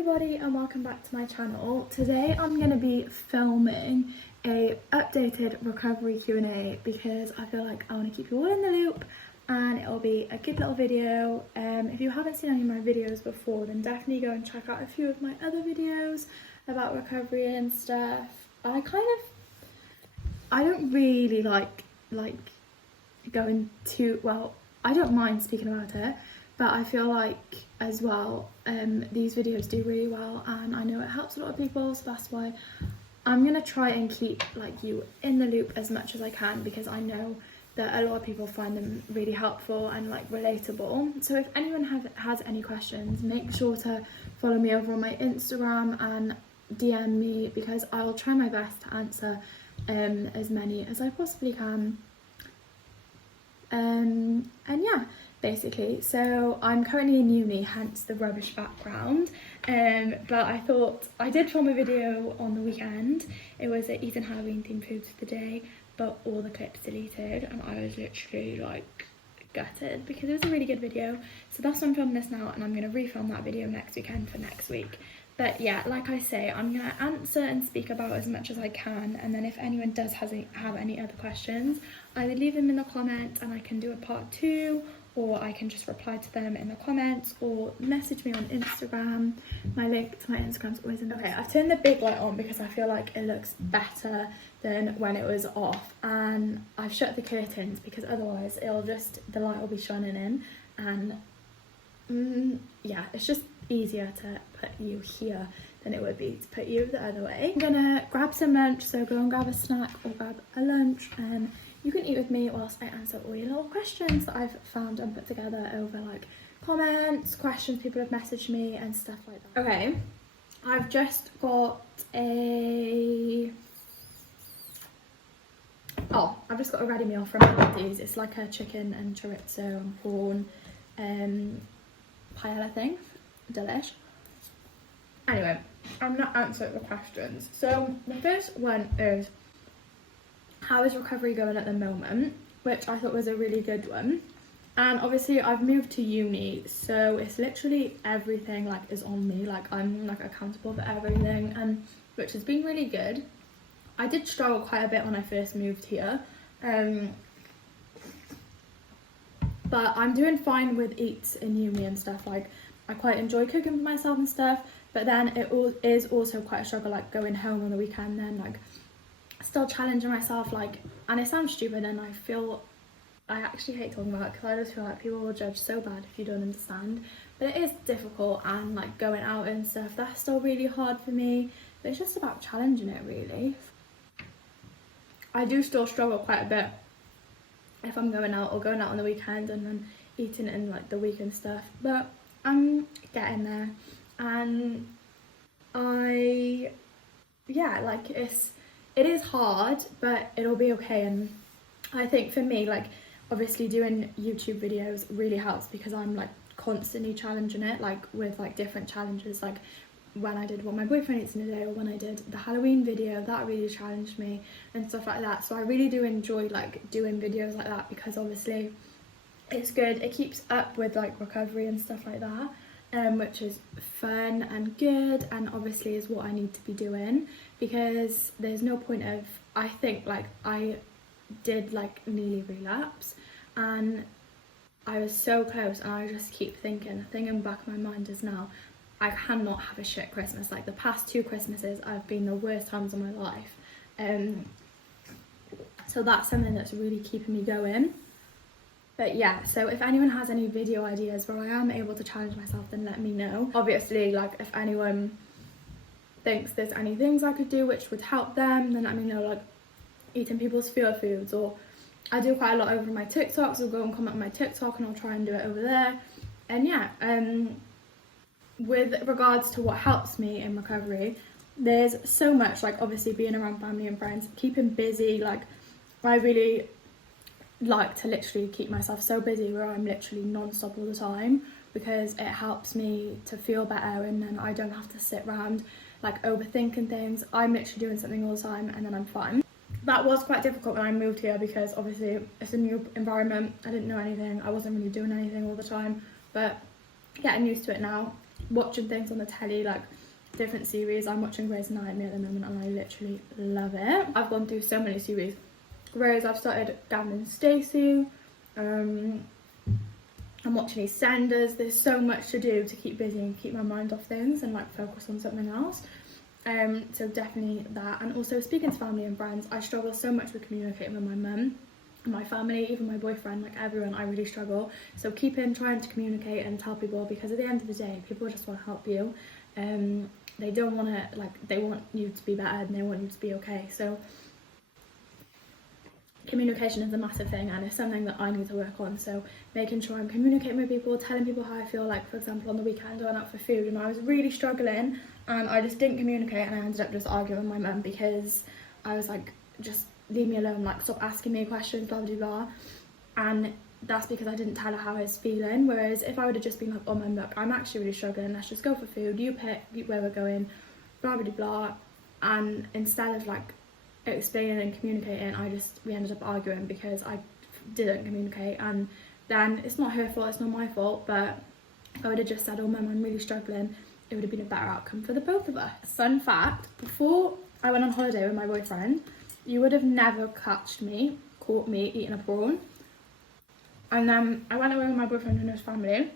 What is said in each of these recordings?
everybody and welcome back to my channel. Today I'm going to be filming a updated recovery Q&A because I feel like I want to keep you all in the loop and it'll be a good little video. If you haven't seen any of my videos before, then definitely go and check out a few of my other videos about recovery and stuff. I don't really like going too well. I don't mind speaking about it, but I feel like as well these videos do really well and I know it helps a lot of people, so that's why I'm gonna try and keep you in the loop as much as I can, because I know that a lot of people find them really helpful and relatable. So if anyone has any questions, make sure to follow me over on my Instagram and DM me, because I'll try my best to answer as many as I possibly can. And yeah, basically, so I'm currently in uni, hence the rubbish background, but I thought I did film a video on the weekend. It was eating Halloween themed foods for the day, but all the clips deleted and I was literally gutted because it was a really good video. So that's why I'm filming this now, and I'm going to refilm that video next weekend for next week. But yeah, like I say, I'm going to answer and speak about as much as I can, and then if anyone does have any other questions, either leave them in the comments and I can do a part 2, or I can just reply to them in the comments, or message me on Instagram. My link to my Instagram is always in the... Okay, I've turned the big light on because I feel like it looks better than when it was off, and I've shut the curtains because otherwise the light will be shining in, and yeah, it's just easier to put you here than it would be to put you the other way. I'm gonna grab some lunch, so go and grab a snack or grab a lunch and you can eat with me whilst I answer all your little questions that I've found and put together over comments, questions people have messaged me and stuff like that. Okay, I've just got a ready meal from Aldi's. It's like a chicken and chorizo and prawn paella thing. Delish. Anyway, I'm not answering the questions. So the first one is, how is recovery going at the moment? Which I thought was a really good one. And obviously I've moved to uni, so it's literally everything is on me. I'm accountable for everything, and which has been really good. I did struggle quite a bit when I first moved here, but I'm doing fine with eats in uni and stuff. I quite enjoy cooking for myself and stuff, but then it is also quite a struggle going home on the weekend, then still challenging myself, and it sounds stupid and I actually hate talking about it because I just feel like people will judge so bad if you don't understand, but it is difficult, and going out and stuff, that's still really hard for me, but it's just about challenging it really. I do still struggle quite a bit if I'm going out on the weekend and then eating in the week and stuff, but I'm getting there, and it is hard, but it'll be okay. And I think for me, obviously doing YouTube videos really helps because I'm constantly challenging it, with different challenges, when I did what my boyfriend eats in a day, or when I did the Halloween video, that really challenged me and stuff like that. So I really do enjoy doing videos like that, because obviously it's good, it keeps up with recovery and stuff like that, which is fun and good, and obviously is what I need to be doing, because there's no point of, I think I did nearly relapse and I was so close, and I just keep thinking, the thing in the back of my mind is now I cannot have a shit Christmas. The past 2 Christmases have been the worst times of my life, so that's something that's really keeping me going. But yeah, so if anyone has any video ideas where I am able to challenge myself, then let me know. Obviously, if anyone thinks there's any things I could do which would help them, then let me know, eating people's fear foods, or I do quite a lot over my TikToks, so go and comment on my TikTok and I'll try and do it over there. And yeah, with regards to what helps me in recovery, there's so much, obviously being around family and friends, keeping busy. I really like to literally keep myself so busy where I'm literally non-stop all the time, because it helps me to feel better, and then I don't have to sit around overthinking things. I'm literally doing something all the time and then I'm fine. That was quite difficult when I moved here, because obviously it's a new environment, I didn't know anything, I wasn't really doing anything all the time, but getting used to it now. watching things on the telly, like different series. I'm watching Grey's Anatomy at the moment and I literally love it. I've gone through so many series. Grey's, I've started Gavin and Stacey. I'm watching EastEnders. There's so much to do to keep busy and keep my mind off things and like focus on something else. So definitely that. And also speaking to family and friends, I struggle so much with communicating with my mum and my family, even my boyfriend, like everyone. I really struggle. So trying to communicate and tell people, because at the end of the day, people just want to help you. They don't want to, like, they want you to be better and they want you to be okay. So communication is a massive thing, and it's something that I need to work on. So making sure I'm communicating with people, telling people how I feel. Like, for example, on the weekend I went out for food and I was really struggling and I just didn't communicate, and I ended up just arguing with my mum because I was like, just leave me alone, like stop asking me questions, blah blah blah. And that's because I didn't tell her how I was feeling. Whereas if I would have just been like, oh mum, look, I'm actually really struggling, let's just go for food, you pick where we're going, blah blah blah. And instead of like explaining and communicating, we ended up arguing because I didn't communicate. And then it's not her fault, it's not my fault, but if I would have just said, oh mum, I'm really struggling, it would have been a better outcome for the both of us. Fun fact, before I went on holiday with my boyfriend, you would have never caught me eating a prawn. And then I went away with my boyfriend and his family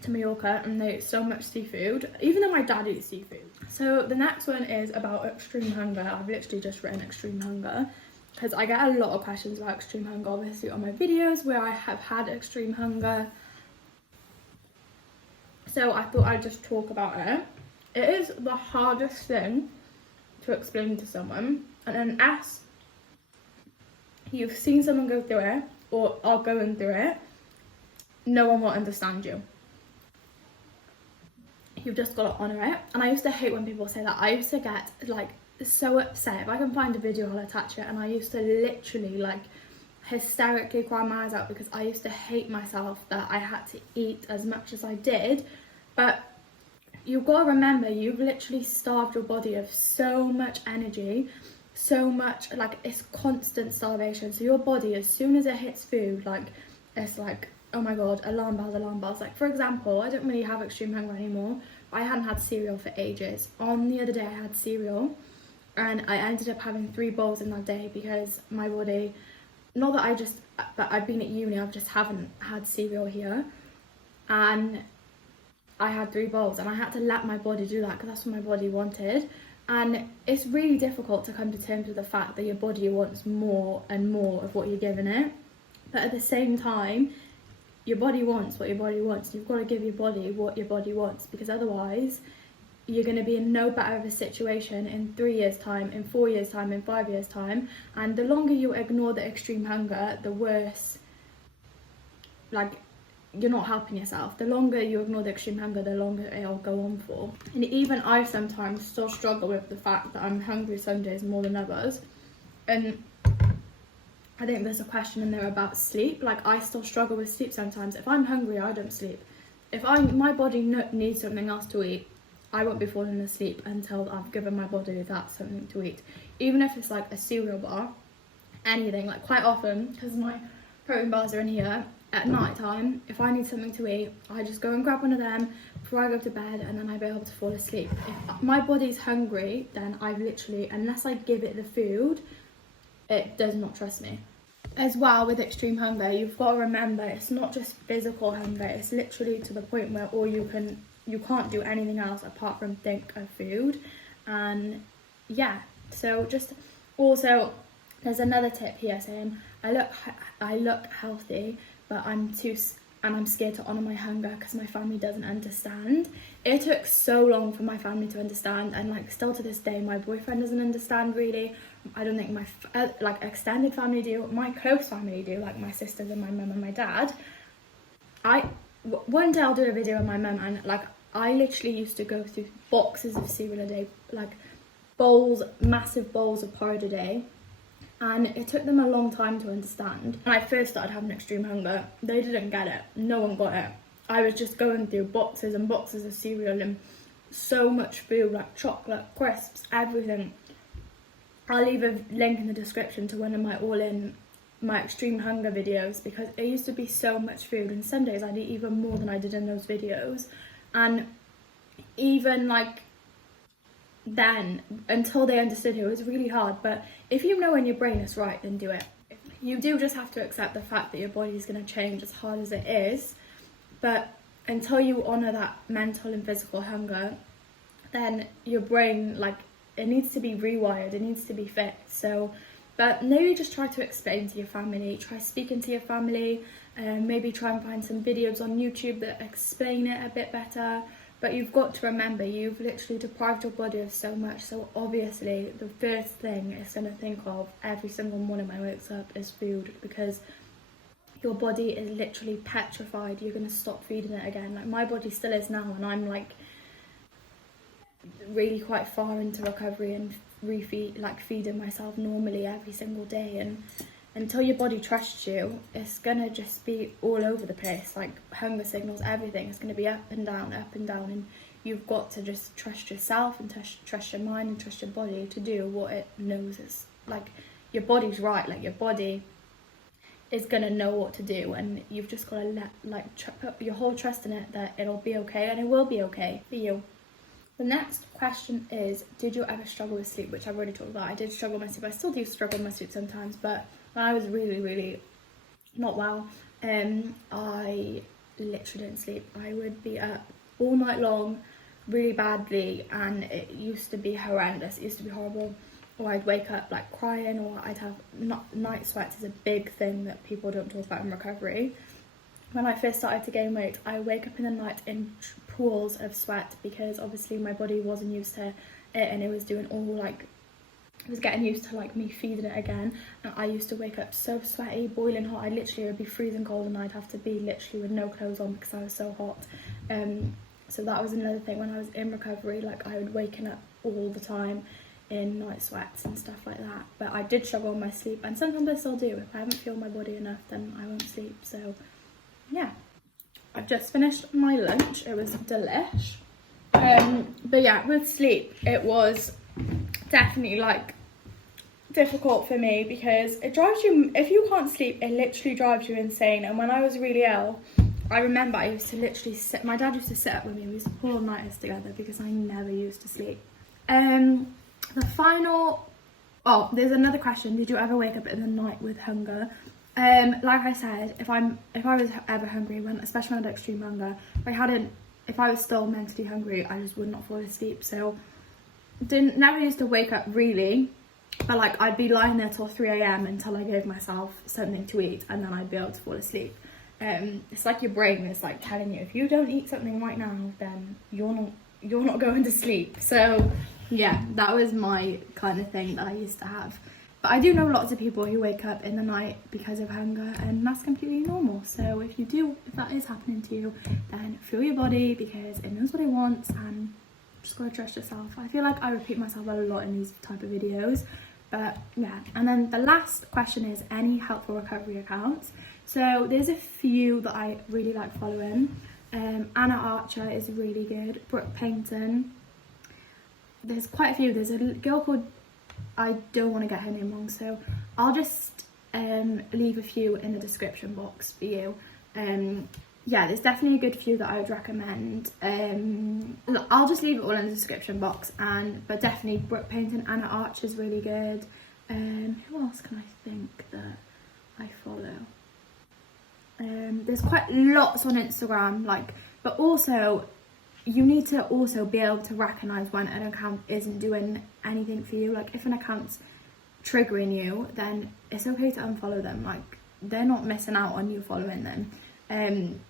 to Mallorca, and they ate so much seafood, even though my dad eats seafood. So the next one is about extreme hunger. I've literally just written extreme hunger because I get a lot of questions about extreme hunger, obviously, on my videos where I have had extreme hunger. So I thought I'd just talk about it. It is the hardest thing to explain to someone, and unless you've seen someone go through it or are going through it, no one will understand you. You've just got to honour it. And I used to hate when people say that. I used to get like so upset. If I can find a video, I'll attach it. And I used to literally like hysterically cry my eyes out because I used to hate myself that I had to eat as much as I did. But you've got to remember, you've literally starved your body of so much energy, so much, like, it's constant starvation. So your body, as soon as it hits food, like, it's like, oh my god, alarm bells. Like, for example, I don't really have extreme hunger anymore, but I hadn't had cereal for ages. On the other day I had cereal and I ended up having 3 bowls in that day because my body, not that but I've been at uni, I just haven't had cereal here, and I had 3 bowls and I had to let my body do that because that's what my body wanted. And it's really difficult to come to terms with the fact that your body wants more and more of what you're giving it, but at the same time, your body wants what your body wants. You've got to give your body what your body wants, because otherwise you're going to be in no better of a situation in 3 years time, in 4 years time, in 5 years time. And the longer you ignore the extreme hunger, the worse, like, you're not helping yourself. The longer you ignore the extreme hunger, the longer it'll go on for. And even I sometimes still struggle with the fact that I'm hungry some days more than others. And I think there's a question in there about sleep. Like, I still struggle with sleep sometimes. If I'm hungry, I don't sleep. If my body needs something else to eat, I won't be falling asleep until I've given my body that something to eat. Even if it's like a cereal bar, anything. Like, quite often, because my protein bars are in here, at night time, if I need something to eat, I just go and grab one of them before I go to bed, and then I'll be able to fall asleep. If my body's hungry, then I've literally, unless I give it the food, it does not trust me. As well, with extreme hunger, you've got to remember, it's not just physical hunger, it's literally to the point where you can't do anything else apart from think of food. And yeah, so just also, there's another tip here saying, I look healthy, but I'm scared to honour my hunger because my family doesn't understand. It took so long for my family to understand, and like still to this day, my boyfriend doesn't understand really. I don't think my like extended family do. My close family do, like my sisters and my mum and my dad. One day I'll do a video with my mum, and like I literally used to go through boxes of cereal a day, like massive bowls of porridge a day. And it took them a long time to understand. When I first started having extreme hunger, they didn't get it. No one got it. I was just going through boxes and boxes of cereal and so much food, like chocolate, crisps, everything. I'll leave a link in the description to one of my extreme hunger videos, because it used to be so much food, and some days I'd eat even more than I did in those videos. And even like then, until they understood it was really hard. But if you know in your brain it's right, then do it. You do just have to accept the fact that your body is going to change, as hard as it is. But until you honour that mental and physical hunger, then your brain, like, it needs to be rewired, it needs to be fixed. So, but maybe just try to explain to your family, try speaking to your family, maybe try and find some videos on YouTube that explain it a bit better. But you've got to remember, you've literally deprived your body of so much. So obviously the first thing it's going to think of every single morning when it wakes up is food, because your body is literally petrified. You're going to stop feeding it again. Like, my body still is now, and I'm like really quite far into recovery and feeding myself normally every single day. And until your body trusts you, it's gonna just be all over the place, like hunger signals, everything. It's gonna be up and down, and you've got to just trust yourself and trust your mind and trust your body to do what it knows. It's like, your body's right, like your body is gonna know what to do, and you've just got to put your whole trust in it that it'll be okay, and it will be okay for you. The next question is, did you ever struggle with sleep? Which I've already talked about. I did struggle with my sleep. I still do struggle with my sleep sometimes, but when I was really, really not well, I literally didn't sleep. I would be up all night long really badly, and it used to be horrendous. It used to be horrible. Or I'd wake up like crying, or I'd have night sweats. Is a big thing that people don't talk about in recovery. When I first started to gain weight, I wake up in the night in pools of sweat, because obviously my body wasn't used to it, and it was doing all like, it was getting used to like me feeding it again. And I used to wake up so sweaty, boiling hot. I literally would be freezing cold, and I'd have to be literally with no clothes on because I was so hot. So that was another thing when I was in recovery. Like, I would waking up all the time in night sweats and stuff like that. But I did struggle with my sleep, and sometimes I still do. If I haven't fueled my body enough, then I won't sleep. So yeah, I've just finished my lunch. It was delish. But yeah, with sleep, it was definitely like difficult for me, because it drives you, if you can't sleep, it literally drives you insane. And when I was really ill, I remember I used to literally sit, my dad used to sit up with me, we used to pull all nighters together, because I never used to sleep. The final, there's another question, did you ever wake up in the night with hunger? Like I said, if I was ever hungry, especially when I had extreme hunger, if I was still mentally hungry, I just would not fall asleep. So never used to wake up really, but like, I'd be lying there till 3 a.m. until I gave myself something to eat, and then I'd be able to fall asleep. It's like your brain is like telling you, if you don't eat something right now, then you're not going to sleep. So yeah, that was my kind of thing that I used to have. But I do know lots of people who wake up in the night because of hunger, and that's completely normal. So if that is happening to you, then feel your body, because it knows what it wants, and just gotta trust yourself. I feel like I repeat myself a lot in these type of videos, but yeah. And then the last question is, any helpful recovery accounts? So there's a few that I really like following. Anna Archer is really good. Brooke Payton. There's quite a few. There's a girl called, I don't want to get her name wrong, so I'll just leave a few in the description box for you. Yeah, there's definitely a good few that I would recommend. I'll just leave it all in the description box, but definitely Brooke Payton, Anna Archer is really good. Who else can I think that I follow? There's quite lots on Instagram, but also you need to also be able to recognise when an account isn't doing anything for you. Like, if an account's triggering you, then it's okay to unfollow them. Like, they're not missing out on you following them,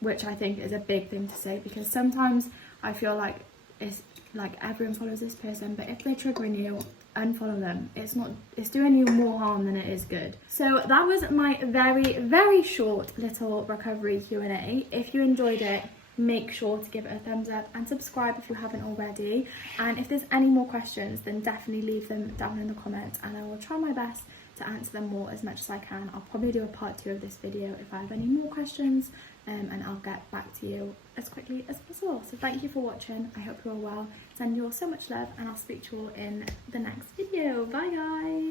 which I think is a big thing to say, because sometimes I feel like it's like everyone follows this person, but if they're triggering you, unfollow them. It's doing you more harm than it is good. So that was my very, very short little recovery Q&A. If you enjoyed it, make sure to give it a thumbs up and subscribe if you haven't already. And if there's any more questions, then definitely leave them down in the comments, and I will try my best to answer them all as much as I can. I'll probably do a part 2 of this video if I have any more questions, and I'll get back to you as quickly as possible. So thank you for watching. I hope you're all well. Send you all so much love, and I'll speak to you all in the next video. Bye guys.